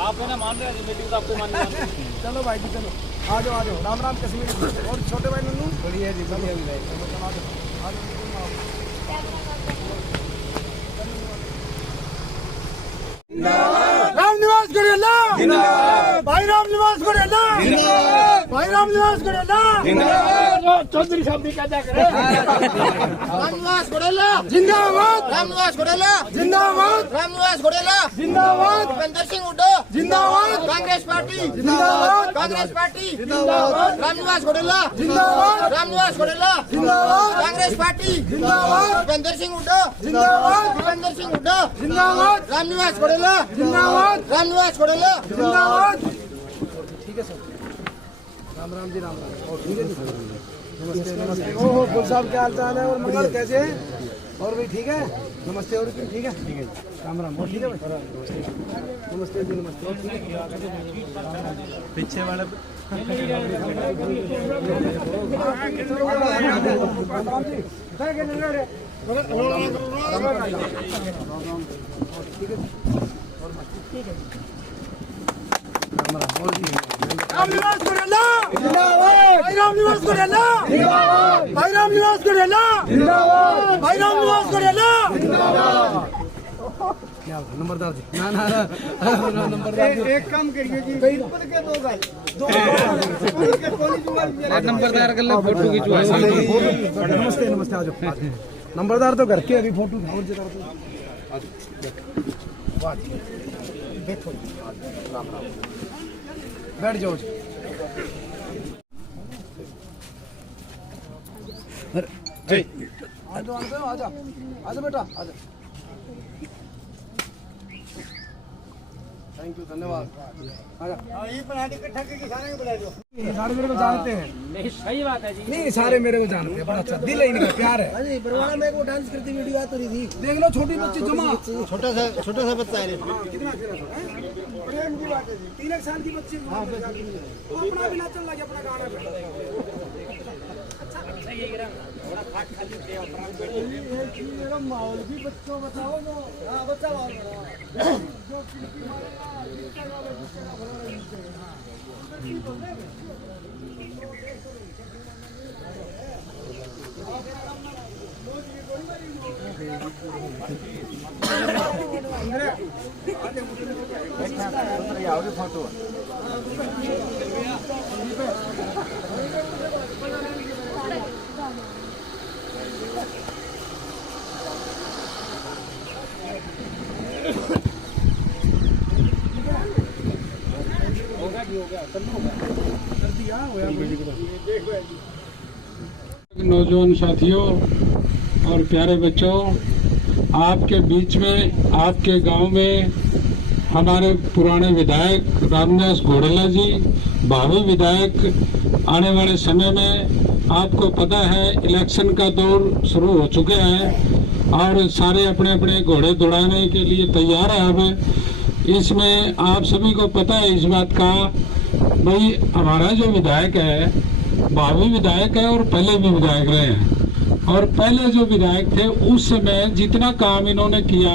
आप है ना मान रहे हैं मीटिंग तो आपको मान रहे हैं। चलो भाई जी चलो आ जाओ राम राम कश्मीर। और छोटे भाई नन्नू बढ़िया जी बढ़िया भी भाई राम निवास गुड़ियाला जिंदाबाद, भाई राम निवास गुड़ियाला जिंदाबाद, भाई राम निवास गुड़ियाला जिंदाबाद। चौधरी साहब भी कहता करे राम निवास गुड़ियाला जिंदाबाद, राम निवास गुड़ियाला जिंदाबाद, राम निवास गुड़ियाला जिंदाबाद, भूपेंद्र सिंह हुड्डा जिंदाबाद, कांग्रेस पार्टी जिंदाबाद, कांग्रेस पार्टी जिंदाबाद, राम निवास गुड़ियाला जिंदाबाद, राम निवास गुड़ियाला जिंदाबाद, कांग्रेस पार्टी जिंदाबाद, भूपेंद्र सिंह हुड्डा जिंदाबाद, भूपेंद्र सिंह हुड्डा जिंदाबाद, राम निवास गुड़ियाला जिंदाबाद, राम निवास गुड़ियाला जिंदाबाद। ठीक है सर राम राम जी राम राम। और ठीक है नमस्ते नमस्ते। ओहो फुल साहब क्या हाल चाल है और मंगल कैसे हैं? और भी ठीक है नमस्ते। और भी ठीक है राम राम। और ठीक है नमस्ते जी नमस्ते। और ठीक है पीछे वाले राम निवास गुड़ियाला जिंदाबाद, भाई राम निवास गुड़ियाला जिंदाबाद, भाई राम निवास गुड़ियाला जिंदाबाद, भाई राम निवास गुड़ियाला जिंदाबाद। क्या नंबरदार जी ना ना नंबरदार जी एक काम करिए जी ऊपर के दो गाल दो नंबरदार के लिए फोटो खिंचवा। नमस्ते नमस्ते आ जाओ। नंबरदार तो घर के अभी फोटो और जगह देखो राम राम बैठ जाओ। आजा आजा आजा बेटा आजा। थैंक यू धन्यवाद। ये बनाने के ठगे के सारे बुला दो। सारे मेरे को जानते हैं। नहीं सही बात है जी। नहीं सारे मेरे को जानते हैं। बड़ा अच्छा दिल है इनका प्यार है। अरे बरवाड़ा में को डांस करती वीडियो आ तो रही थी। देख लो छोटी बच्ची जमा छोटा सा बच्चा है। कितना प्रेम की बात है जी। 3 साल की बच्ची अपना भी नाचन लगे अपना गाना पे। मेरा माहौल भी बच्चों बताओ ना। हाँ बच्चा माहौल फोटो नौजवान साथियों और प्यारे बच्चों, आपके बीच में आपके गांव में हमारे पुराने विधायक रामनिवास घोड़ेला जी, भावी विधायक, आने वाले समय में आपको पता है इलेक्शन का दौर शुरू हो चुके हैं और सारे अपने अपने घोड़े दौड़ाने के लिए तैयार है। अब इसमें आप सभी को पता है इस बात का, भाई हमारा जो विधायक है भावी विधायक है और पहले भी विधायक रहे हैं। और पहले जो विधायक थे उस समय जितना काम इन्होंने किया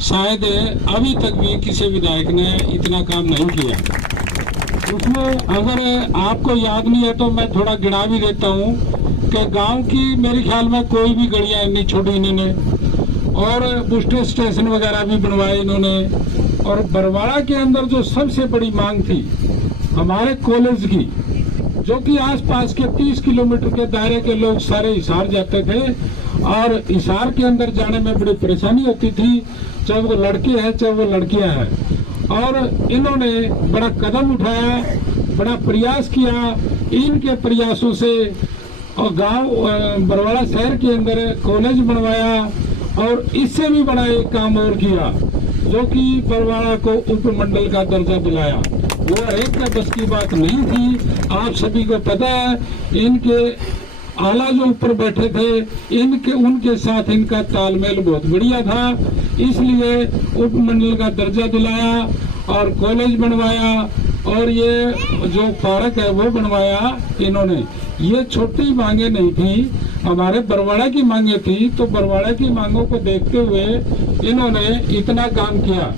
शायद अभी तक भी किसी विधायक ने इतना काम नहीं किया। उसमें अगर आपको याद नहीं है तो मैं थोड़ा गिना भी देता हूँ कि गांव की मेरे ख्याल में कोई भी गलियां नहीं छोड़ी इन्होंने, और बूस्टर स्टेशन वगैरह भी बनवाए इन्होंने। और बरवाड़ा के अंदर जो सबसे बड़ी मांग थी हमारे कॉलेज की, जो कि आसपास के 30 किलोमीटर के दायरे के लोग सारे हिसार जाते थे और हिसार के अंदर जाने में बड़ी परेशानी होती थी, चाहे वो लड़के हैं चाहे वो लड़कियां हैं। और इन्होंने बड़ा कदम उठाया, बड़ा प्रयास किया। इनके प्रयासों से और गांव बरवाड़ा शहर के अंदर कॉलेज बनवाया और इससे भी बड़ा एक काम और किया, जो कि बरवाड़ा को उपमंडल का दर्जा दिलाया। वो एक का बस की बात नहीं थी, आप सभी को पता है। इनके आला जो ऊपर बैठे थे उनके साथ इनका तालमेल बहुत बढ़िया था, इसलिए उपमंडल का दर्जा दिलाया और कॉलेज बनवाया और ये जो पार्क है वो बनवाया इन्होंने। ये छोटी मांगे नहीं थी, हमारे बरवाड़ा की मांगे थी, तो बरवाड़ा की मांगों को देखते हुए इन्होंने इतना काम किया।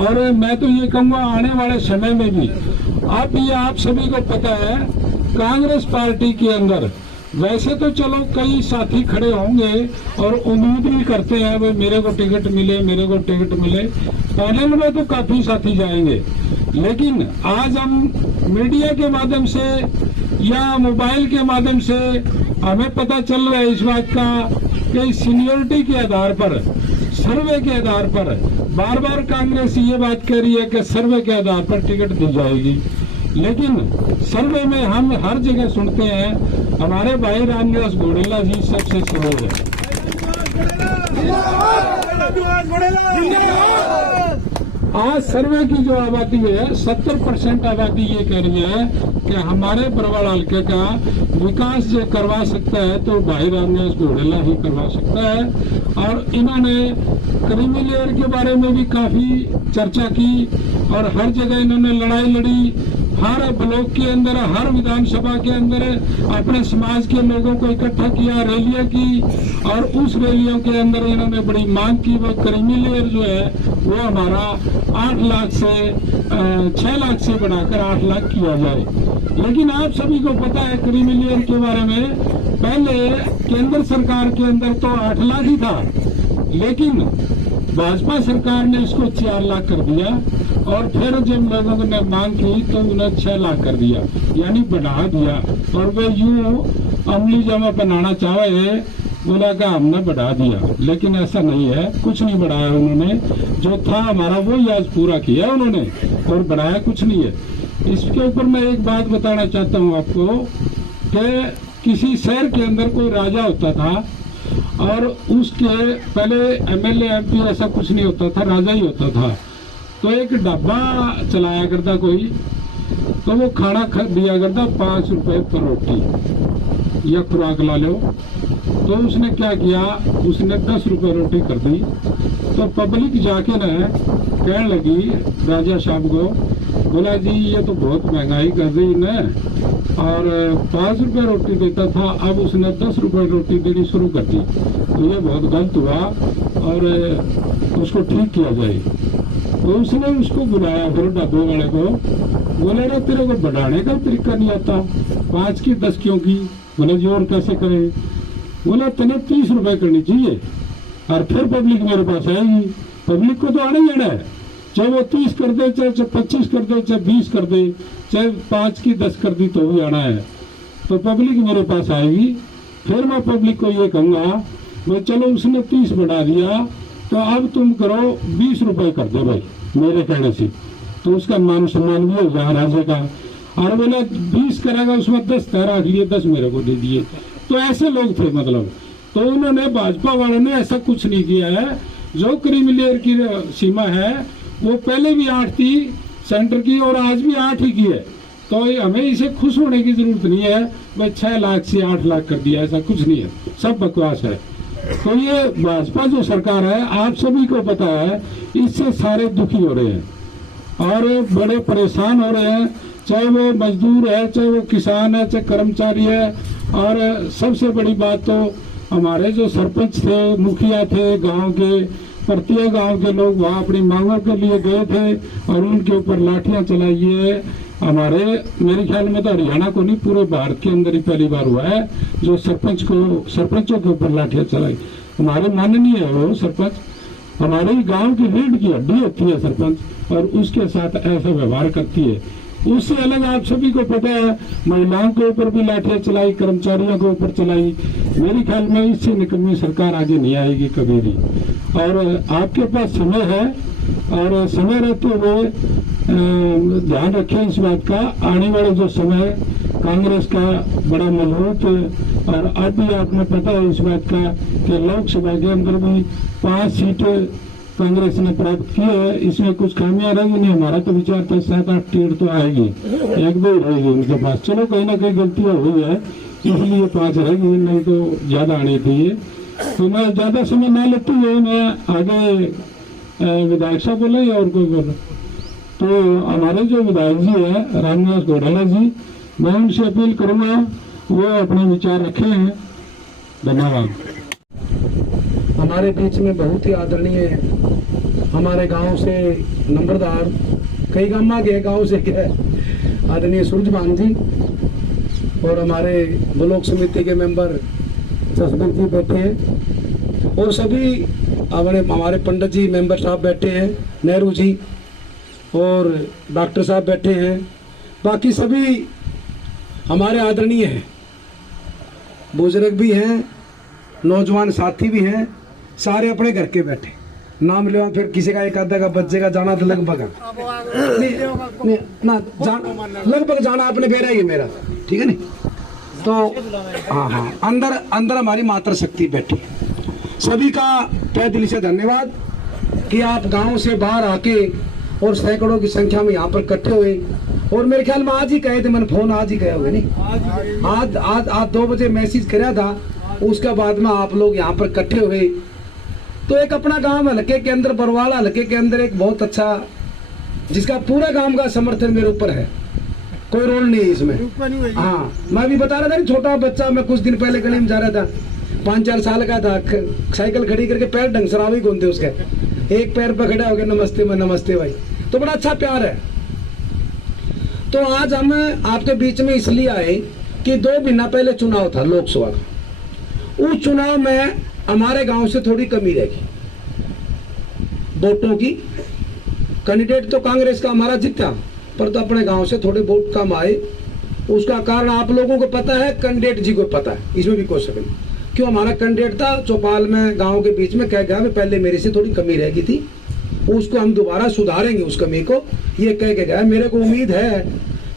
और मैं तो ये कहूँगा आने वाले समय में भी, अब ये आप सभी को पता है कांग्रेस पार्टी के अंदर वैसे तो चलो कई साथी खड़े होंगे और उम्मीद भी करते हैं भाई मेरे को टिकट मिले, मेरे को टिकट मिले। पैनल में तो काफी साथी जाएंगे, लेकिन आज हम मीडिया के माध्यम से या मोबाइल के माध्यम से हमें पता चल रहा है इस बात का कि सीनियरिटी के आधार पर, सर्वे के आधार पर बार बार कांग्रेस ये बात कह रही है कि सर्वे के आधार पर टिकट दी जाएगी, लेकिन सर्वे में हम हर जगह सुनते हैं हमारे भाई रामनिवास घोड़ेला जी सबसे सीनियर है। आज सर्वे की जो आबादी है 70% आबादी ये कह रही है कि हमारे बरवाड़ा हल्के का विकास जो करवा सकता है तो भाई रामनिवास घोड़ेला ही करवा सकता है। और इन्होंने क्रीमी लेयर के बारे में भी काफी चर्चा की और हर जगह इन्होंने लड़ाई लड़ी, हर ब्लॉक के अंदर, हर विधानसभा के अंदर अपने समाज के लोगों को इकट्ठा किया, रैलियां की और उस रैलियों के अंदर इन्होंने बड़ी मांग की वो क्रीमी लेयर जो है वो हमारा 8 लाख से 6 लाख से बढ़ाकर 8 लाख किया जाए। लेकिन आप सभी को पता है क्रीमी लेयर के बारे में, पहले केंद्र सरकार के अंदर तो 8 लाख ही था, लेकिन भाजपा सरकार ने इसको 4 लाख कर दिया और फिर जब लोगों ने मांग की तो उन्हें 6 लाख कर दिया, यानी बढ़ा दिया। और वे यूं अमली जामा बनाना चाहे, बोला कि हमने बढ़ा दिया, लेकिन ऐसा नहीं है, कुछ नहीं बढ़ाया उन्होंने। जो था हमारा वो आज पूरा किया उन्होंने और बढ़ाया कुछ नहीं है। इसके ऊपर मैं एक बात बताना चाहता हूँ आपको कि किसी शहर के अंदर कोई राजा होता था और उसके पहले एमएलए एमपी ऐसा कुछ नहीं होता था, राजा ही होता था। तो एक डब्बा चलाया करता कोई, तो वो खाना दिया करता 5 रुपए पर रोटी या खुराक ला लो। तो उसने क्या किया, उसने 10 रुपए रोटी कर दी। तो पब्लिक जाके ना कहने लगी राजा साहब को, बोला जी ये तो बहुत महंगाई कर दी ने, और 5 रुपए रोटी देता था, अब उसने 10 रुपए रोटी देनी शुरू कर दी, तो ये बहुत गलत हुआ और उसको ठीक किया जाए। तो उसने उसको बुलाया फिर डब्बे वाले को, बोले ना तेरे को बढ़ाने का तरीका नहीं आता, 5 की 10 क्यों की? बोले जी और कैसे करें? बोला तने 30 रुपए करनी चाहिए और फिर पब्लिक मेरे पास आएगी। पब्लिक को तो आना ही आना है, चाहे वो 30 कर दे, चाहे 25 कर दे, चाहे 20 कर दे, चाहे 5 की 10 कर दी तो भी आना है। तो पब्लिक मेरे पास आएगी, फिर मैं पब्लिक को ये कहूँगा भाई चलो उसने 30 बढ़ा दिया तो अब तुम करो 20 रुपए कर दो भाई मेरे कहने से, तो उसका मान सम्मान भी हो गया राजा का। और बोला 20 करेगा उसमें 10 तैरा लिए 10 मेरे को दे दिए। तो ऐसे लोग थे मतलब। तो उन्होंने भाजपा वालों ने ऐसा कुछ नहीं किया है। जो क्रीमी लेयर की सीमा है वो पहले भी 8 थी सेंटर की और आज भी 8 ही की है। तो हमें इसे खुश होने की जरूरत नहीं है भाई 6 लाख से 8 लाख कर दिया, ऐसा कुछ नहीं है, सब बकवास है। तो ये भाजपा जो सरकार है आप सभी को पता है, इससे सारे दुखी हो रहे हैं और बड़े परेशान हो रहे हैं, चाहे वो मजदूर है, चाहे वो किसान है, चाहे कर्मचारी है। और सबसे बड़ी बात तो हमारे जो सरपंच थे, मुखिया थे गांव के, प्रत्येक गांव के लोग वहाँ अपनी मांगों के लिए गए थे और उनके ऊपर लाठियां चलाई है। हमारे मेरे ख्याल में तो हरियाणा को नहीं पूरे भारत के अंदर ही पहली बार हुआ है जो सरपंचों के ऊपर लाठियां चलाई। हमारे माननीय है वो सरपंच, हमारे गांव की रीढ़ की हड्डी होती है सरपंच और उसके साथ ऐसा व्यवहार करती है। उससे अलग आप सभी को पता है महिलाओं के ऊपर भी लाठियां चलाई, कर्मचारियों के ऊपर चलाई। मेरे ख्याल में इससे निकम्मी सरकार आगे नहीं आएगी कभी भी। और आपके पास समय है और समय रहते हुए ध्यान रखें इस बात का, आने वाले जो समय कांग्रेस का बड़ा मजबूत, और अब भी आपने पता है इस बात का कि लोकसभा के अंदर भी 5 सीटें कांग्रेस ने प्राप्त की है। इसमें कुछ खामियां रहेगी नहीं, हमारा तो विचार था 7-8 सीट तो आएगी, 1-2 रहेगी उनके पास। चलो कहीं ना कहीं गलतियां हुई है इसलिए 5 रहेगी, नहीं तो ज्यादा आनी थी। तो मैं ज्यादा समय ना लेते हुए मैं आगे विधायक साहब बोले या और कोई बोला, तो हमारे जो विधायक जी है रामनिवास घोड़ेला जी, मैं उनसे अपील करूंगा वो अपने विचार रखे हैं। धन्यवाद। हमारे बीच में बहुत ही आदरणीय हमारे गांव से नंबरदार, कई गांव के गांव से क्या आदरणीय सूरजभान जी, और हमारे ब्लॉक समिति के मेंबर जसबीर जी बैठे हैं, और सभी हमारे पंडित जी मेंबर साहब बैठे हैं, नेहरू जी और डॉक्टर साहब बैठे हैं, बाकी सभी हमारे आदरणीय हैं, बुजुर्ग भी हैं, नौजवान साथी भी हैं, सारे अपने घर के बैठे। नाम ले फिर किसी का एक आधा का बच्चे का जाना तो लगभग लगभग जाना अपने बेरा ही मेरा, ठीक है नहीं। तो हाँ, अंदर हमारी मातृशक्ति बैठी। सभी का तहे दिल से धन्यवाद कि आप गांव से बाहर आके और सैकड़ों की संख्या में यहाँ पर इकट्ठे हुए, और मेरे ख्याल में आज ही कहे थे, मैंने फोन आज ही कहे हुए नहीं, आज 2 बजे मैसेज कराया था, उसके बाद में आप लोग यहाँ पर इकट्ठे हुए। तो एक अपना गांव हल्के के अंदर, बरवाला हल्के के अंदर एक बहुत अच्छा, जिसका पूरा गांव का समर्थन मेरे ऊपर है, कोई रोल नहीं है इसमें। हाँ, मैं भी बता रहा था, छोटा बच्चा, मैं कुछ दिन पहले गली में जा रहा था, 5-4 साल का था, साइकिल खड़ी करके पैर ढंग से रावी घूमते उसके, एक पैर पर खड़ा हो गया, नमस्ते मैं, नमस्ते भाई। तो बड़ा अच्छा प्यार है। तो आज हम आपके बीच में इसलिए आए कि 2 महीना पहले चुनाव था लोकसभा का। उस चुनाव में हमारे गांव से थोड़ी कमी रहेगी वोटों की। कैंडिडेट तो कांग्रेस का हमारा जीता, पर तो अपने गांव से थोड़े वोट कम आए। उसका कारण आप लोगों को पता है, कैंडिडेट जी को पता है, इसमें भी कोई शक नहीं। क्यों हमारा कैंडिडेट था चौपाल में, गांव के बीच में कह गया पहले मेरे से थोड़ी कमी रह गई थी, उसको हम दोबारा सुधारेंगे उस कमी को, ये कह के गया। मेरे को उम्मीद है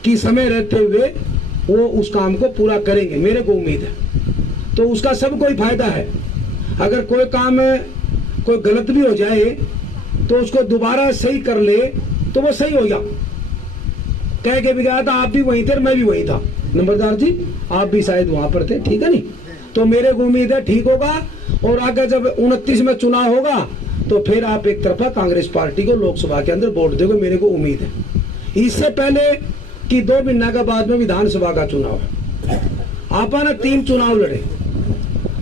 कि समय रहते हुए वो उस काम को पूरा करेंगे, मेरे को उम्मीद है। तो उसका सब कोई फायदा है। अगर कोई काम में कोई गलत भी हो जाए तो उसको दोबारा सही कर ले तो वो सही हो गया। कह के भी गया था, आप भी वहीं थे, मैं भी वहीं था, नंबरदार जी आप भी शायद वहां पर थे, ठीक है नहीं। तो मेरे को उम्मीद है ठीक होगा, और आगे जब 29 में चुनाव होगा तो फिर आप एक तरफा कांग्रेस पार्टी को लोकसभा के अंदर वोट दोगे, मेरे को उम्मीद है। इससे पहले कि 2 महीना के बाद में विधानसभा का चुनाव है, आपने 3 चुनाव लड़े,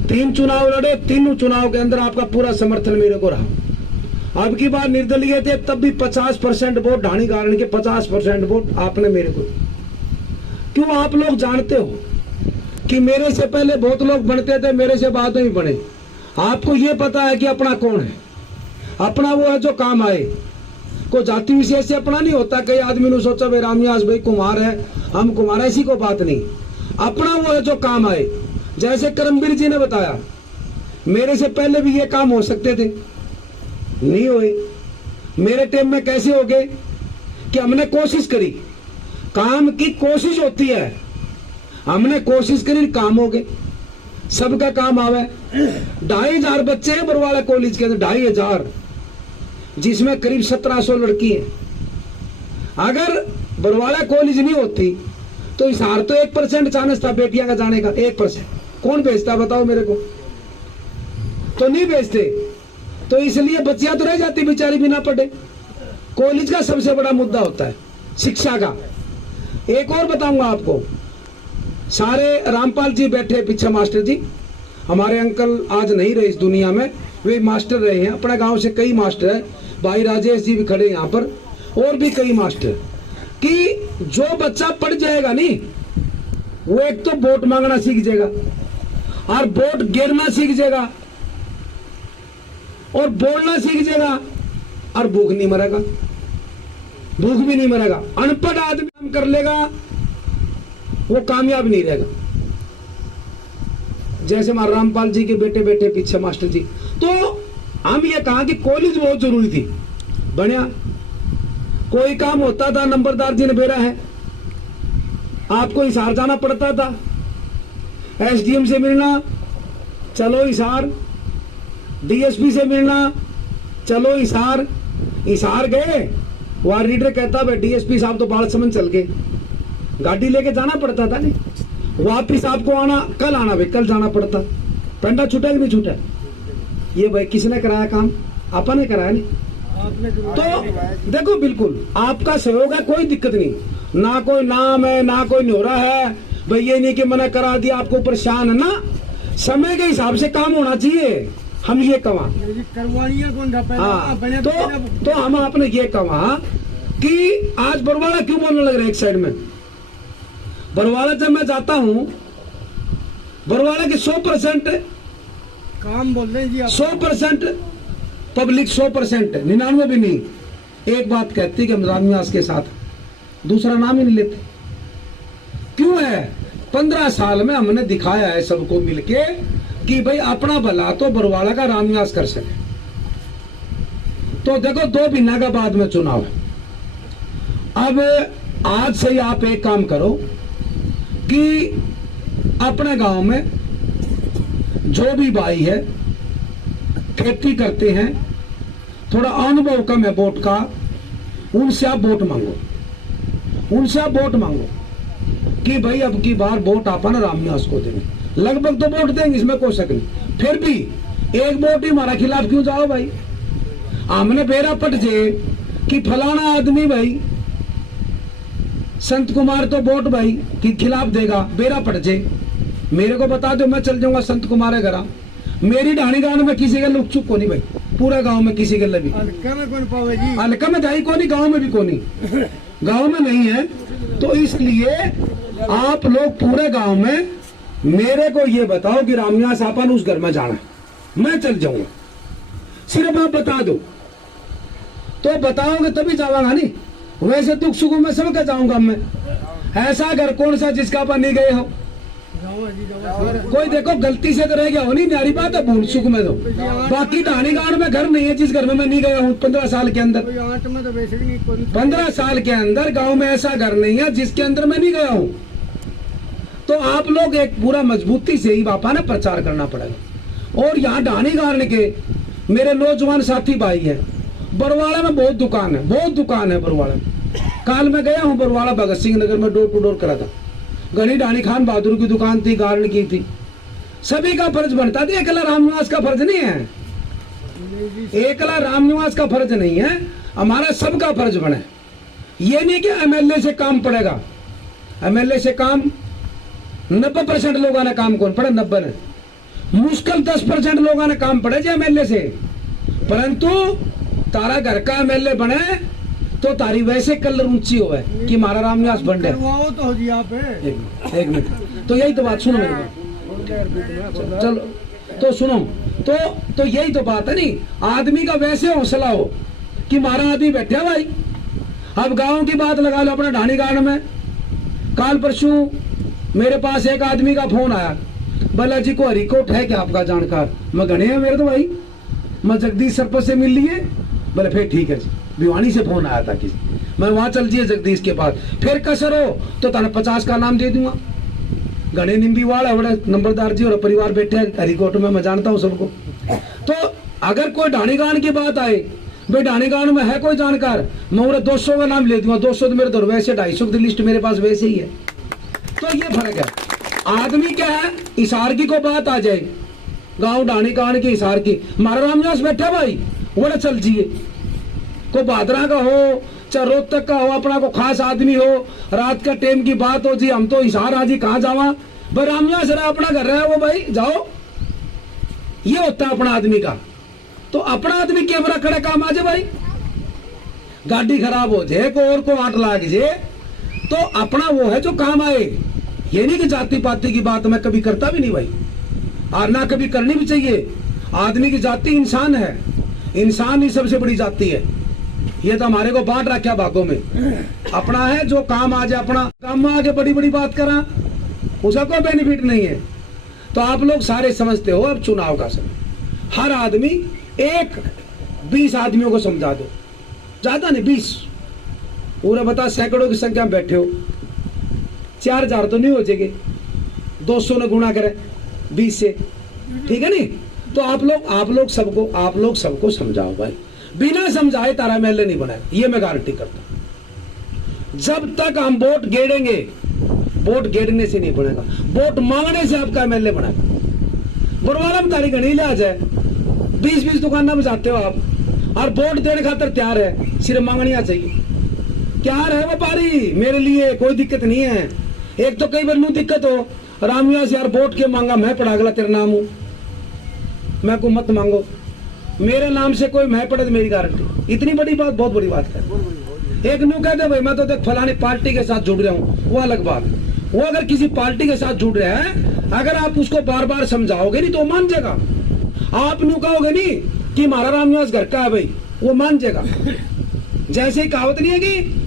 3 चुनाव के अंदर आपका पूरा समर्थन मेरे को रहा। अब की बार निर्दलीय थे तब भी 50% वोट ढाणी कारण के 50% वोट आपने मेरे को। क्यों? आप लोग जानते हो कि मेरे से पहले बहुत लोग बनते थे, मेरे से बाद में भी बने। आपको ये पता है कि अपना कौन है। अपना वो है जो काम आए, कोई जाति विशेष से अपना नहीं होता। कई आदमी ने सोचा भाई रामनिवास भाई कुमार है, हम कुमार, ऐसी को बात नहीं। अपना वो है जो काम आए। जैसे करमवीर जी ने बताया, मेरे से पहले भी ये काम हो सकते थे, नहीं हुए। मेरे टाइम में कैसे हो गए कि हमने कोशिश करी, काम की कोशिश होती है, हमने कोशिश करी, काम हो गए। सबका काम आवे। 2500 बच्चे हैं बरवाला कॉलेज के अंदर, 2500, जिसमें करीब 1700 लड़की है। अगर बरवाला कॉलेज नहीं होती तो हिसार तो 1% चांस था बेटियां का जाने का, 1%। कौन भेजता बताओ मेरे को? तो नहीं भेजते, तो इसलिए बच्चियां तो रह जाती बेचारी बिना पढ़े। कॉलेज का सबसे बड़ा मुद्दा होता है शिक्षा का। एक और बताऊंगा आपको, सारे रामपाल जी बैठे पीछे, मास्टर जी हमारे अंकल आज नहीं रहे इस दुनिया में, वे मास्टर रहे हैं। अपने गांव से कई मास्टर है, भाई राजेश जी भी खड़े यहाँ पर, और भी कई मास्टर। कि जो बच्चा पढ़ जाएगा नहीं, वो एक तो वोट मांगना सीख जाएगा, और वोट गिरना सीख जाएगा, और बोलना सीख जाएगा, और भूख नहीं मरेगा, भूख भी नहीं मरेगा। अनपढ़ आदमी काम कर लेगा, वो कामयाब नहीं रहेगा। जैसे हमारे रामपाल जी के बेटे बैठे पीछे मास्टर जी। तो हम ये कहा कि कॉलेज बहुत जरूरी थी, बढ़िया। कोई काम होता था, नंबरदार जी ने बेरा है, आपको हिसार जाना पड़ता था, एसडीएम से मिलना, चलो हिसार, डीएसपी से मिलना, चलो हिसार। हिसार गए, वहां रीडर कहता भाई डीएसपी साहब तो बाल समझ चल गए, गाड़ी लेके जाना पड़ता था। नहीं वापिस आपको आना, कल आना भाई, कल जाना पड़ता। पेंडा छूटा कि नहीं छूटा? ये भाई किसने कराया काम? आपा ने कराया नहीं, तो देखो बिल्कुल आपका सहयोग है, कोई दिक्कत नहीं, ना कोई नाम है ना कोई न्योरा है भाई, ये नहीं कि मना करा दिया आपको परेशान है ना, समय के हिसाब से काम होना चाहिए। हम ये कहा हाँ, तो हम आपने ये कहा कि आज बरवाला क्यों बोलने लग रहे हैं एक साइड में। बरवाला जब मैं जाता हूँ, बरवाला के 100% काम बोल रहे हैं जी आप। 100% पब्लिक 100%, 99 भी नहीं, एक बात कहती है कि हम रामनिवास के साथ, दूसरा नाम ही नहीं लेते। क्यों है? 15 साल में हमने दिखाया है सबको मिलके कि भाई अपना भला तो बरवाला का रामनिवास कर सके। तो देखो 2 महीना का बाद में चुनाव है। अब आज से ही आप एक काम करो कि अपने गांव में जो भी भाई है खेती करते हैं, थोड़ा अनुभव कम है वोट का, उनसे आप वोट मांगो, उनसे आप वोट मांगो कि भाई अब की बार वोट आप ना रामनिवास को देंगे। लगभग तो वोट देंगे, इसमें कोई शक नहीं, फिर भी एक वोट ही हमारा खिलाफ क्यों जाओ भाई। हमने बेरा पट जे कि फलाना आदमी भाई संत कुमार तो वोट भाई कि खिलाफ देगा, बेरा पट जे मेरे को बता दो, मैं चल जाऊंगा संत कुमार घर। मेरी ढाणी गांव में किसी के लुक चुप को नहीं भाई, पूरा गांव में किसी के लगी हल्का में दाई को नहीं, गाँव में भी को नहीं, गाँव में नहीं है। तो इसलिए आप लोग पूरे गांव में मेरे को ये बताओ कि रामनिवास आपन उस घर में जाना, मैं चल जाऊंगा, सिर्फ आप बता दो। तो बताओगे तभी जाऊंगा, नहीं वैसे दुख सुख में सबका जाऊंगा मैं। ऐसा घर कौन सा जिसका आप नहीं गए हो? कोई देखो गलती से तो रह गया हो, नहीं न्यारी बात है, भूल सुख में दो। बाकी ढाणी गांव में घर नहीं है जिस घर में मैं नहीं गया हूँ 15 साल के अंदर। 15 साल के अंदर गांव में ऐसा घर नहीं है जिसके अंदर मैं नहीं गया हूँ। तो आप लोग एक पूरा मजबूती से ही बापा ने प्रचार करना पड़ेगा। और यहाँ ढाणी गांव के मेरे नौजवान साथी भाई है, बरवाला में बहुत दुकान है, बहुत दुकान है बरवाला में। काल में गया हूँ बरवाला भगत सिंह नगर में, डोर टू डोर करा था। गणी ढाणी खान बहादुर की दुकान थी, गार्डन की थी। सभी का फर्ज बनता था, एकला रामनिवास का फर्ज नहीं है, एकला रामनिवास का फर्ज नहीं है, हमारा सबका फर्ज बने। ये नहीं कि एमएलए से काम पड़ेगा, एमएलए से काम 90% लोगों ने काम कौन पड़े, 90 ने, मुश्किल 10% लोगों ने काम पड़े जो एमएलए से। परंतु तारा घर का एमएलए बने तो तारी वैसे कलर ऊंची हो कि हमारा रामनिवास बन रहे तो जी आप एक मिनट। तो यही तो बात सुनो मेरी, चलो तो सुनो, तो यही तो बात है। नहीं आदमी का वैसे हौसला हो कि हमारा आदमी बैठा भाई। अब गांव की बात लगा लो, अपना ढाणी गांव में काल परसों मेरे पास एक आदमी का फोन आया, बाला जी को हरिकोट है क्या आपका जानकार? मैं गणे है मेरे तो भाई, मैं जगदीश सरपंच से मिल लिए। बोले फिर ठीक है जी, भिवानी से फोन आया था किसी, मैं वहां चल जिए जगदीश के पास, फिर कसर हो तो ताने 50 का नाम दे दूंगा। गणे निम्बीवाड़ है, बड़े नंबरदार जी और परिवार बैठे हैं हरिकोट में, मैं जानता हूँ सबको। तो अगर कोई ढाणी गांव की बात आए, भाई ढाणी गांव में है कोई जानकार, मैं उन्हें 200 का नाम ले दूंगा। 200 तो मेरे तो वैसे 250 की लिस्ट मेरे पास वैसे ही है। तो ये फर्क है। आदमी क्या है, इसार की को बात आ जाए, गांव ढाणी गांव की इसार की, हमारा रामनिवास बैठा भाई, वो चल जिए। को भादरा का हो चाहे रोहतक का हो, अपना को खास आदमी हो, रात का टाइम की बात हो जी, हम तो इसार आजी कहाँ जावा भाई, रामनिवास रहा अपना घर रहा है वो भाई, जाओ। ये होता है अपना आदमी का। तो अपना आदमी कैमरा खड़ा काम आ जाए भाई, गाड़ी खराब हो जाए को आट लाग जाए तो अपना वो है जो काम आए। ये नहीं कि जाति पाति की बात मैं कभी करता भी नहीं भाई, और ना कभी करनी भी चाहिए। आदमी की जाति इंसान है, इंसान ही सबसे बड़ी जाति है। ये तो हमारे को बांट रखा भागों में, अपना है जो काम आ जाए, अपना काम में आगे बड़ी बड़ी बात करा, उसका कोई बेनिफिट नहीं है। तो आप लोग सारे समझते हो अब चुनाव का समय, हर आदमी 20 आदमियों को समझा दो, ज्यादा नहीं 20, पूरा बता सैकड़ों की संख्या में बैठे हो, 4000 तो नहीं हो जाएंगे, 200 ने गुणा करे 20 से, ठीक है नहीं। तो आप लोग सबको समझाओ भाई, बिना समझाए तारा एमएलए नहीं बनाए, ये मैं गारंटी करता हूं। जब तक हम वोट गेड़ेंगे, वोट गेड़ने से नहीं बनेगा, वोट मांगने से आपका एमएलए बनेगा। बरवाला में तारीख नहीं ले आ जाए, 20 दुकान में जाते हो आप, और वोट देने खातर तैयार है, सिर्फ मांगनिया चाहिए। क्या है व्यापारी, मेरे लिए कोई दिक्कत नहीं है। एक तो कई बार नू दिक्कत हो, रामविलास यार वोट के मांगा, मैं पढ़ा गला तेरा नाम हूं, मैं को मत मांगो, मेरे नाम से कोई मैं पड़े तो मेरी गारंटी। इतनी बड़ी बात, बहुत बड़ी बात है। एक नू कहते भाई मैं तो देख फलानी पार्टी के साथ जुड़ रहा हूँ, वो अलग बात। वो अगर किसी पार्टी के साथ जुड़ रहा है, अगर आप उसको बार बार समझाओगे नहीं तो मान जाएगा। आप नू कहोगे नहीं कि हमारा रामनिवास घर का है भाई, वो मान जाएगा। जैसे ही कहावत नहीं है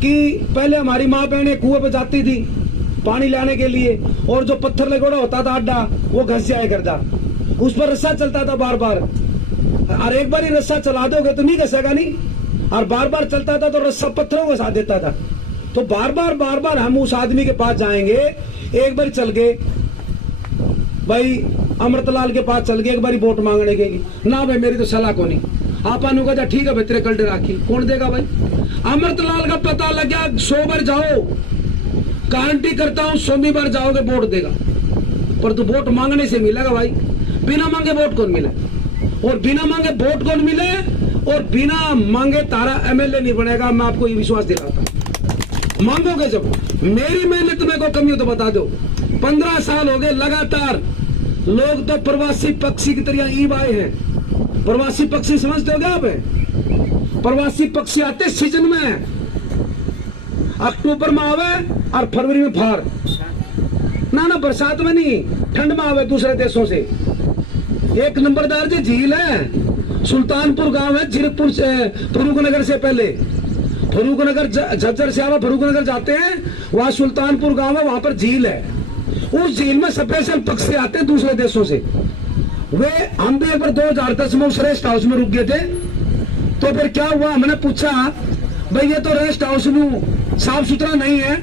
कि पहले हमारी माँ बहनें कुएं पे जाती थी पानी लाने के लिए, और जो पत्थर लगोड़ा होता था अड्डा, वो घस जाया करता, उस पर रस्सा चलता था बार बार, और एक बार ही रस्सा चला दोगे तो नहीं घसेगा नहीं, और बार बार चलता था तो रस्सा पत्थरों को साथ देता था। तो बार बार हम उस आदमी के पास जाएंगे। एक बार चल गए भाई अमृतलाल के पास, चल गए एक बार वोट मांगने के लिए, ना भाई मेरी तो सलाह को नहीं। आप कहा ठीक है भाई तेरे कल्टे राखी, कौन देगा भाई? अमृतलाल का पता लग गया, 100 बार जाओ, गारंटी करता हूं 100वीं बार जाओगे वोट देगा। पर तू वोट मांगने से मिलेगा भाई, बिना मांगे वोट कौन मिले? और बिना मांगे वोट कौन मिले? और बिना मांगे तारा एमएलए नहीं बनेगा, मैं आपको ये विश्वास दिलाता हूं। मांगोगे जब, मेरी मेहनत में कोई कमी हो तो बता दो। 15 साल हो गए लगातार, लोग तो प्रवासी पक्षी की तरह ईब आए हैं। प्रवासी पक्षी समझते हो क्या आप? प्रवासी पक्षी आते सीजन में, अक्टूबर में आवे और फरवरी में फार, ना बरसात में नहीं, ठंड में आवे दूसरे देशों से। एक नंबरदार जी झील है, सुल्तानपुर गांव है, जीरकपुर से, फरूखनगर से पहले, फरूखनगर झज्जर से आवा फरूखनगर जाते हैं, वहां सुल्तानपुर गांव है, वहां पर झील है। उस झील में स्पेशल पक्षी आते हैं दूसरे देशों से। वे हम भी एक बार 2010 में उस रेस्ट हाउस में रुक गए थे। तो फिर क्या हुआ, हमने पूछा भाई ये तो रेस्ट हाउस में साफ सुथरा नहीं है,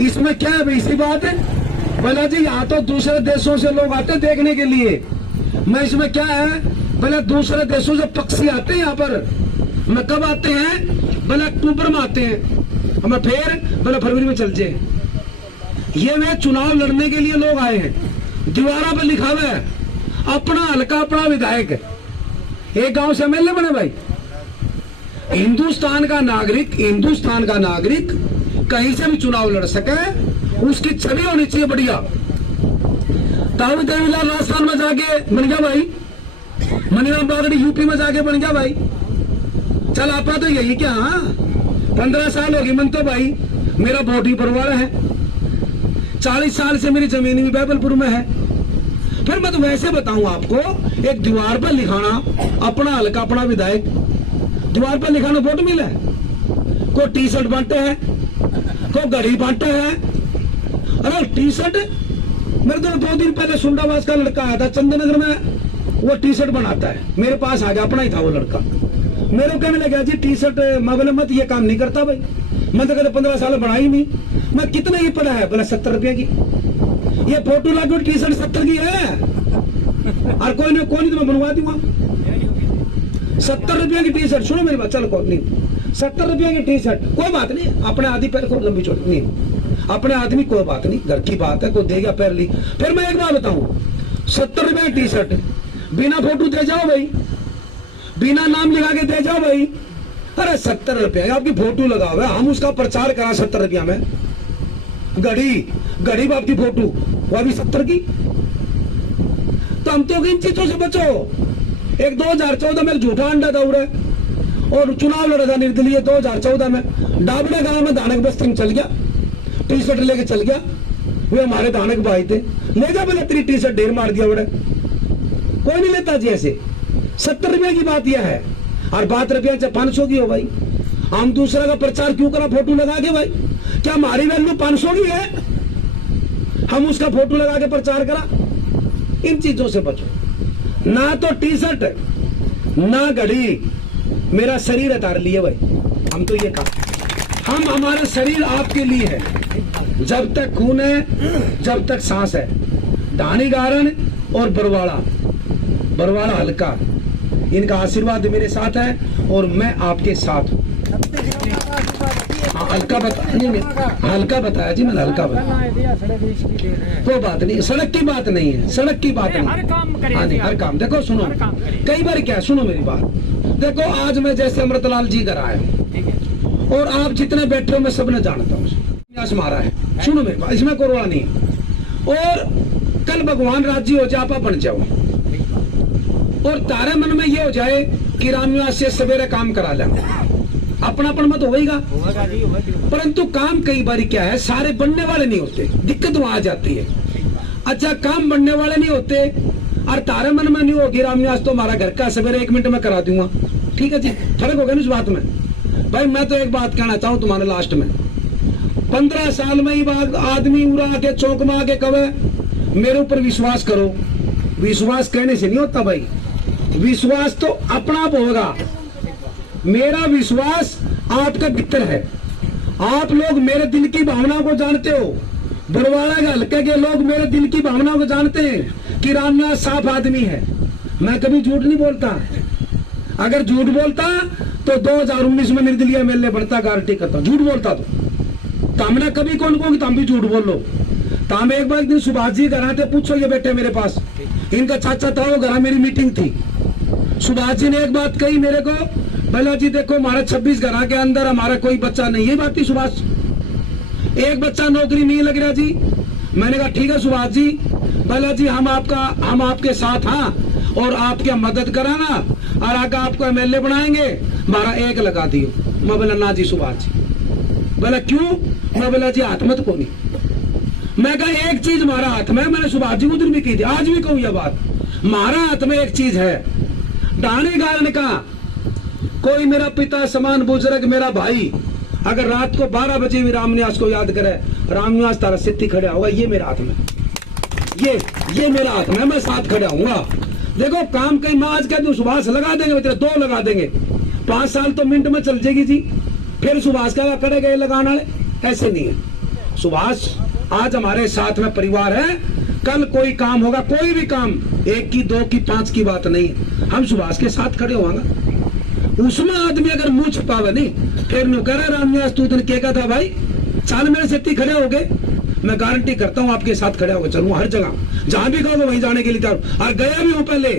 इसमें क्या है भाई? इसी बात है बोला जी, यहाँ तो दूसरे देशों से लोग आते देखने के लिए। मैं इसमें क्या है? बोले दूसरे देशों से पक्षी आते हैं यहाँ पर। मैं कब आते हैं? बोले अक्टूबर में आते हैं। हमें फिर बोले फरवरी में चल जाए। ये वे चुनाव लड़ने के लिए लोग आए हैं। दीवारा पर लिखा हुआ है अपना हल्का अपना विधायक। एक गांव से एमएलए बने भाई। हिंदुस्तान का नागरिक कहीं से भी चुनाव लड़ सके, उसकी छवि होनी चाहिए बढ़िया। ताऊ देवीलाल राजस्थान में जाके बन गया भाई, मनीराम बागड़ी यूपी में जाके बन गया भाई। चल आपा तो यही क्या, 15 साल होगी मन तो भाई, मेरा वोट ही परवाड़ा है। 40 साल से मेरी जमीन भी बैबलपुर में है। फिर मैं तो वैसे बताऊं आपको, एक दीवार पर लिखाना अपना हल्का अपना विधायक, दीवार पर लिखाना वोट मिला है। कोई टी शर्ट बांटे है, कोई घड़ी बांटे है। अरे टी शर्ट, मेरे तो 2 दिन पहले सुंडावास का लड़का आया था चंदनगर में, वो टी शर्ट बनाता है, मेरे पास आ गया, अपना ही था वो लड़का। मेरे को कहने लगा जी टी शर्ट, मैं बोले मत ये काम नहीं करता भाई, मैं तो कहते 15 साल बनाई नहीं। मैं कितने की पड़ा है? बोला 70 रुपये की। ये फोटो लागू टी शर्ट 70 की है, और कोई नहीं तो मैं बनवा दूंगा। 70 रुपये की टी शर्ट, सुनो मेरी बात, चलो कोई नहीं, 70 रुपये की टी शर्ट, कोई बात नहीं, अपने आदमी पैर को लंबी चोट नहीं, अपने आदमी कोई बात नहीं, घर की बात है, कोई देगा पैर ली। फिर मैं एक बात बताऊं, 70 रुपये की टी शर्ट बिना फोटो दे जाओ भाई, बिना नाम लिखा के दे जाओ भाई। अरे 70 रुपये आपकी फोटो लगा हुआ है, हम उसका प्रचार करा 70 रुपया में। घड़ी बाप की फोटो, वो भी 70 की। तो हम तो इन चीजों से बचो। एक 2014 में झूठा अंडा दौड़ा और चुनाव लड़ा था निर्दलीय 2014 में, डाबड़े गांव में दानक बस्ती में चल गया, टी शर्ट लेके चल गया। वे हमारे दानक भाई थे, ले जा बोले तेरी टी शर्ट ढेर मार दिया बड़े, कोई नहीं लेता जी ऐसे। 70 रुपये की बात यह है, और बात रुपया 500 की हो भाई। हम दूसरा का प्रचार क्यों करा फोटो लगा के भाई? क्या हमारी वैल्यू 500 की है? हम उसका फोटो लगा के प्रचार करा। इन चीजों से बचो। ना तो टी शर्ट ना घड़ी, मेरा शरीर उतार लिए भाई। हम तो ये कहा, हम हमारा शरीर आपके लिए है, जब तक खून है, जब तक सांस है। ढाणी गारण और बरवाड़ा हल्का, इनका आशीर्वाद मेरे साथ है और मैं आपके साथ हूं। हाँ, हल्का बताया जी, मैंने हल्का बताया। कोई बात नहीं, सड़क की बात नहीं है, सड़क की बात नहीं, हर काम करे। हाँ नहीं, हर काम। देखो सुनो, हर काम करे। कई बार क्या, सुनो मेरी बात। देखो आज मैं जैसे अमृतलाल जी घर आया हूँ, ठीक है। और आप जितने बैठे हो मैं सबने जानता हूँ, मारा है। सुनो मेरी बात, इसमें कोई रोड़ा नहीं है। और कल भगवान राजी हो जाए, आप बन जाओ, और तारे मन में ये हो जाए कि रामनिवास से सवेरे काम करा लें, अपनापन मत होगा। होगा जी, होगा जी। परंतु काम कई बार क्या है, सारे बनने वाले नहीं होते, दिक्कत वहां आ जाती है। अच्छा, काम बनने वाले नहीं होते और तारे मन में नहीं होगी रामनिवास तो हमारा घर का सवेरे 1 मिनट में करा दूंगा, ठीक है जी, फर्क होगा ना इस बात में। भाई मैं तो एक बात कहना चाहूँ तुम्हारे लास्ट में, 15 साल में ही बात आदमी उड़ा के चौक में आके कहे मेरे ऊपर विश्वास करो। विश्वास कहने से नहीं होता भाई, विश्वास तो अपना आप होगा। मेरा विश्वास आपका भीतर है। आप लोग मेरे दिल की भावना को जानते हो, बरवाड़ा के हल्के के लोग मेरे दिल की भावना को जानते हैं कि रामनिवास साफ आदमी है। मैं कभी झूठ नहीं बोलता, अगर झूठ बोलता तो 2019 में निर्दलीय एमएलए बनता, गारंटी करता। झूठ बोलता तो हमने कभी कौन को तुम भी झूठ बोल लो। तो हम एक बार दिन सुभाष जी घर आते, पूछो ये बैठे मेरे पास, इनका चाचा था, वो घर मेरी मीटिंग थी। सुभाष जी ने एक बात कही मेरे को, भला जी देखो हमारा 26 घर के अंदर हमारा कोई बच्चा नहीं है। बात थी सुभाष, एक बच्चा नौकरी नहीं लग रहा जी। मैंने कहा ठीक है सुभाष जी, भला जी हम आपके साथ हाँ, और आपकी मदद कराना और आगे आपको एमएलए बनाएंगे, हमारा एक लगा दियो। मैं बोला ना जी सुभाष जी। बोला क्यों? मैं बोला जी हाथ मत को नहीं। मैं कहा एक चीज हमारा हाथ में, मैंने सुभाष जी को दिन भी की थी, आज भी कहूँ यह बात, हमारा हाथ में एक चीज है। डाणी गाल ने कहा कोई मेरा पिता समान बुजुर्ग मेरा भाई अगर रात को 12 बजे भी रामनिवास को याद करे, रामनिवास तारा सिद्धि खड़ा होगा, ये मेरा हाथ में, ये मेरा हाथ में, मैं साथ खड़ा हूँगा। देखो काम कहीं मैं आज कह दूं सुभाष लगा देंगे, तेरे 2 लगा देंगे, 5 साल तो मिनट में चल जाएगी जी। फिर सुभाष का करेगा ये लगाना है, ऐसे नहीं है। सुभाष आज हमारे साथ में परिवार है, कल कोई काम होगा, कोई भी काम 1 की 2 की 5 की बात नहीं, हम सुभाष के साथ खड़े होंगे। उसमें आदमी अगर मुंह छुपावे नहीं, फिर नु कह रहा रामनिवास तू दिन क्या था भाई, चाल मेरे से खड़े हो गए, मैं गारंटी करता हूँ आपके साथ खड़े होकर चलूंगा हर जगह, जहां भी कहोगे वहीं जाने के लिए तैयार। और गया भी हूँ पहले।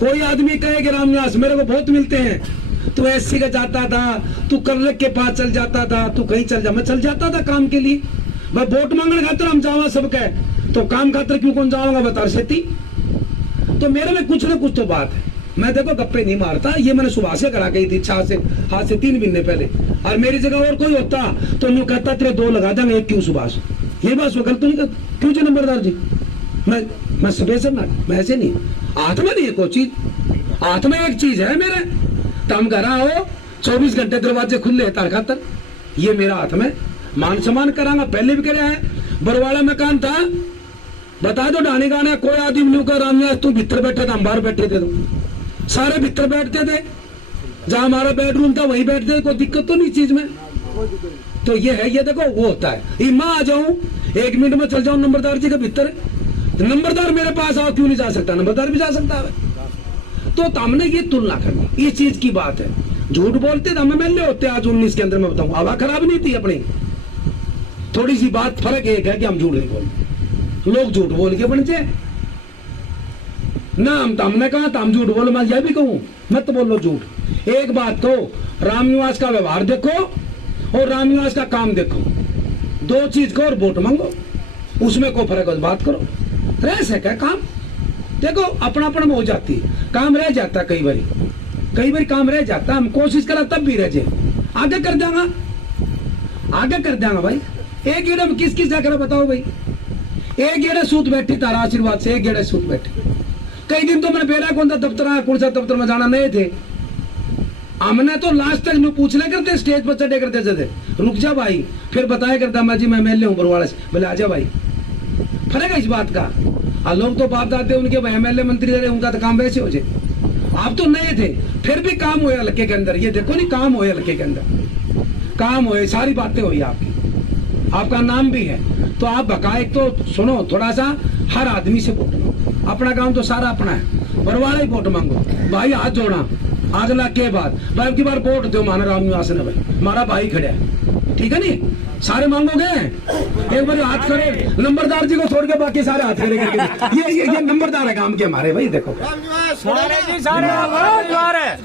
कोई आदमी कहे कि रामनिवास मेरे को बहुत मिलते हैं, तू एससी का जाता था, तू कर्नल के पास चल जाता था, तू कहीं चल जा, मैं चल जाता था काम के लिए। मैं वोट मांगने खातर हम जावा सब कहे, तो काम खातर क्यों कौन जाऊंगा बता सेती। तो मेरे में कुछ ना कुछ तो बात है। मैं देखो गप्पे नहीं मारता, ये मैंने सुभाष से करा गई थी हाथ से 3 महीने पहले। और मेरी जगह और कोई होता तो यूं कहता तेरे 2 लगा देंगे, 1 क्यों सुभाष, ये बात गलत तो नहीं कर, क्यों जी नंबरदार जी। मैं सफेद ना, मैं ऐसे नहीं, हाथ में नहीं है कोई चीज, हाथ में एक चीज है मेरे, तम घर आओ 24 घंटे दरवाजे खुले तार खातर, ये मेरा हाथ में। मान सम्मान करांगा, पहले भी कराया है। बरवाड़ा में काम था, बता दो डाणी गाना, कोई आदमी नहीं कर रामनिवास तू भीतर बैठे था, हम बाहर बैठे थे, तो सारे भीतर बैठते थे, जहां हमारा बेडरूम था वहीं बैठते थे, कोई दिक्कत तो नहीं चीज में। तो ये है, ये देखो वो होता है। मैं आ जाऊं 1 मिनट में चल जाऊं नंबरदार जी के भीतर, नंबरदार मेरे पास आओ, क्यों नहीं जा सकता, नंबरदार भी जा सकता है। तो हमने ये तुलना करनी, इस चीज की बात है। झूठ बोलते तो हमें मिलने होते, आज 19 के अंदर मैं बताऊं हवा खराब नहीं थी अपनी, थोड़ी सी बात फर्क एक है कि हम झूठ नहीं बोलते, लोग झूठ बोल के बन जाए ना। हमने कहा था हम झूठ बोलो, मैं यह भी कहूं मत बोलो झूठ। एक बात तो रामनिवास का व्यवहार देखो और रामनिवास का काम देखो, 2 चीज को, और वोट मांगो, उसमें कोई फर्क है बात करो। रह सके काम, देखो अपनापन में हो जाती है, काम रह जाता कई बार काम रह जाता, हम कोशिश करा तब भी रह जाए, आगे कर देंगे भाई। एक गेड़े में किस जाकर बताओ भाई, एक गेड़े सूत बैठी तारा आशीर्वाद से, एक गेड़े सूत बैठे। कई दिन तो मैंने बेरा कौन था दफ्तर, कौन सा दफ्तर में जाना नहीं थे, हमने तो लास्ट तक नु पूछने करते, स्टेज पर चढ़े करते थे, रुक जा भाई, फिर बताया करता मैं जी मैं एमएलए हूँ बरवाड़ा से, बोले आजा भाई। फर्क है इस बात का। लोग तो बात आते उनके भाई एमएलए मंत्री रहे, उनका तो काम वैसे हो जाए। आप तो नए थे, फिर भी काम हुए हल्के के अंदर, ये देखो नहीं काम हुए हल्के के अंदर, काम हुए, सारी बातें हुई आपकी, आपका नाम भी है। तो आप बकाए तो सुनो, थोड़ा सा हर आदमी से वोट मांगो, अपना काम तो सारा अपना है, बरवाड़ा ही वोट मांगो भाई, हाथ जोड़ा अगला के बाद भाई की बार वोट दो माना राम निवास ने भाई हमारा भाई खड़ा है, ठीक है नी, सारे मांगोगे एक बार हाथ करे, नंबरदार जी को छोड़ के बाकी सारे हाथ खड़े करके, ये नंबरदार है काम के हमारे भाई। देखो सारे जी सारे परिवार है,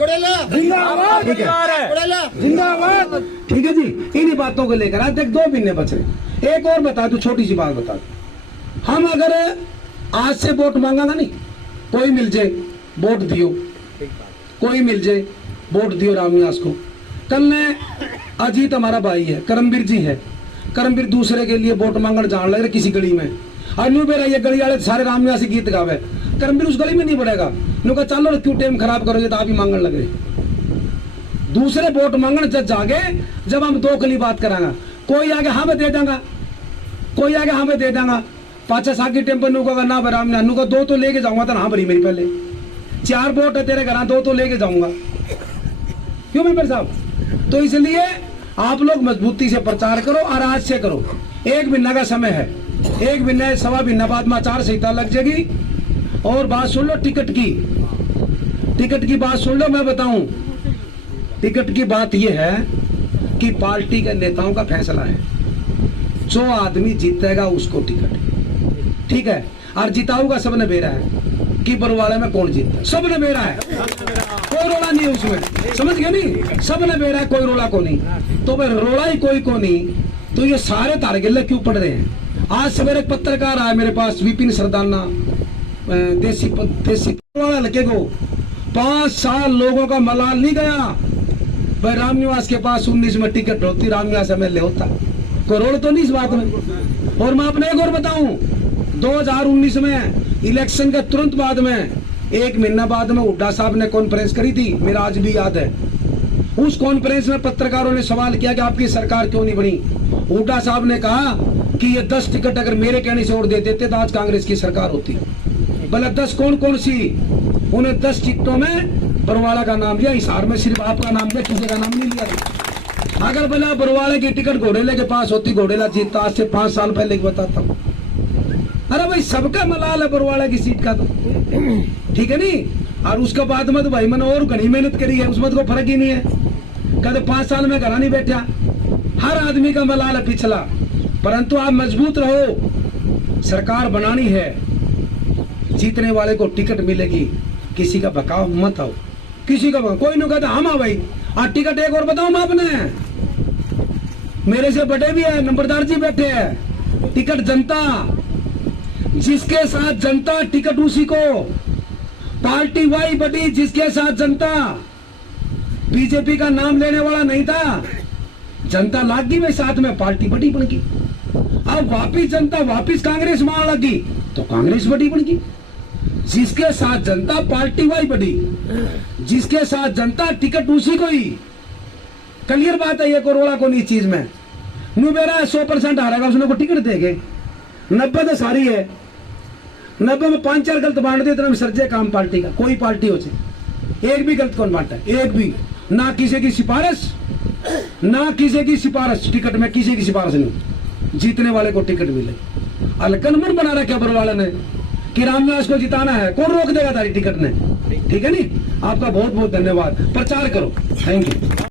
जिंदाबाद ठीक है, जिंदाबाद। ठीक है जी। इन्हीं बातों को लेकर आज देख 2 महीने बच रहे। एक और बता दू, छोटी सी बात बता दू, हम अगर आज से वोट मांगा ना, नहीं कोई मिल जाए वोट दियो, कोई मिल जाए वोट दियो राम निवास को। कल ने अजीत हमारा भाई है, करमवीर जी है, करमवीर दूसरे के लिए वोट मांगने जान लग रहे किसी गली में, और न्यू बेरा ये गली वाले सारे राम निवासी गीत गावे, करमवीर उस गली में नहीं पड़ेगा, न्यू कहा चलो क्यों टाइम खराब करोगे, तो आप ही मांगने लग रहे। दूसरे वोट मांगने जब जागे, जब हम 2 कली बात करांगा, कोई आगे हाँ मैं दे देंगा, कोई आगे हाँ मैं दे देंगा, 5 साकी टेम्पो नु का ना राम ने नु का 2 तो लेके जाऊंगा, तो हाँ भरी मेरी पहले 4 वोट है तेरे घर, 2 तो लेके जाऊंगा, क्यों मेंबर साहब। तो इसलिए आप लोग मजबूती से प्रचार करो और आज से करो। 1 महीना का समय है, 1 महीने 1.25 महीना बाद में आचार संहिता लग जाएगी। और बात सुन लो टिकट की बात सुन लो, मैं बताऊं टिकट की बात यह है कि पार्टी के नेताओं का फैसला है, जो आदमी जीतेगा उसको टिकट, ठीक है, और जिताऊगा सबने बेरा है कि बरवाले में कौन जीतता, सबने बेरा है, कोई रोला नहीं है उसमें, समझ गए नहीं, सबने बेरा है, कोई रोला को नहीं। तो भाई रोला ही कोई को नहीं, तो ये सारे तारगिल्ले क्यों पड़ रहे हैं। आज सवेरे एक पत्रकार आया मेरे पास, विपिन सरदाना, देसी वाला लड़के को 5 साल लोगों का मलाल नहीं गया भाई। राम निवास के पास 19 में टिकट होती, राम निवास MLA होता, कोई रोल तो नहीं इस बात में। और मैं अपने एक और बताऊं, 2019 में इलेक्शन के तुरंत बाद में 1 महीना बाद में हुड्डा साहब ने कॉन्फ्रेंस करी थी, मेरा आज भी याद है। उस कॉन्फ्रेंस में पत्रकारों ने सवाल किया कि आपकी सरकार क्यों नहीं बनी। हुड्डा साहब ने कहा कि ये 10 टिकट अगर मेरे कहने से और दे देते तो आज कांग्रेस की सरकार होती। भला 10 कौन सी, उन्हें 10 टिकटों में बरवाला का नाम लिया, हिसार में सिर्फ आपका नाम लिया, किसी का नाम नहीं लिया। अगर भला बरवाले की टिकट घोड़ेले के पास होती, घोड़ेला जीतता, आज से 5 साल पहले की बताता हूँ। अरे भाई सबका मलाल है बरवाला की सीट का, तो ठीक है नहीं। और उसके बाद में तो भाई मैंने और घनी मेहनत करी है, उसमें तो कोई फर्क ही नहीं है। कहते 5 साल में घर नहीं बैठा, हर आदमी का मलाल है पिछला। परंतु आप मजबूत रहो, सरकार बनानी है, जीतने वाले को टिकट मिलेगी, किसी का बकाव मत आओ, किसी का कोई नहीं कहता हम भाई। और टिकट एक और बताऊं मैं आपने, मेरे से बड़े भी है, नंबरदार जी बैठे हैं, टिकट जनता, जिसके साथ जनता टिकट उसी को, पार्टी वाई बड़ी जिसके साथ जनता। बीजेपी का नाम लेने वाला नहीं था, जनता लाग गई में साथ में, पार्टी बड़ी बन गई। अब वापिस जनता वापिस कांग्रेस मान लगी तो कांग्रेस बड़ी बन गई। जिसके साथ जनता पार्टी वाई बड़ी, जिसके साथ जनता टिकट उसी को ही। क्लियर बात है, ये कोरोना को नहीं चीज में नु मेरा 100% हारेगा, उसने को टिकट देंगे। 90 तो सारी है, 90 में 5-4 गलत बांट दे, इतना सर्जे काम पार्टी का, कोई पार्टी हो जाए, एक भी गलत कौन बांटा है, एक भी ना, किसी की सिफारिश ना, किसी की सिफारिश टिकट में, किसी की सिफारिश नहीं, जीतने वाले को टिकट मिले। अलकनमन बना रखा बरवाला ने कि रामनिवास को जिताना है, कौन रोक देगा तारी टिकट ने, ठीक है नी। आपका बहुत बहुत धन्यवाद, प्रचार करो, थैंक यू।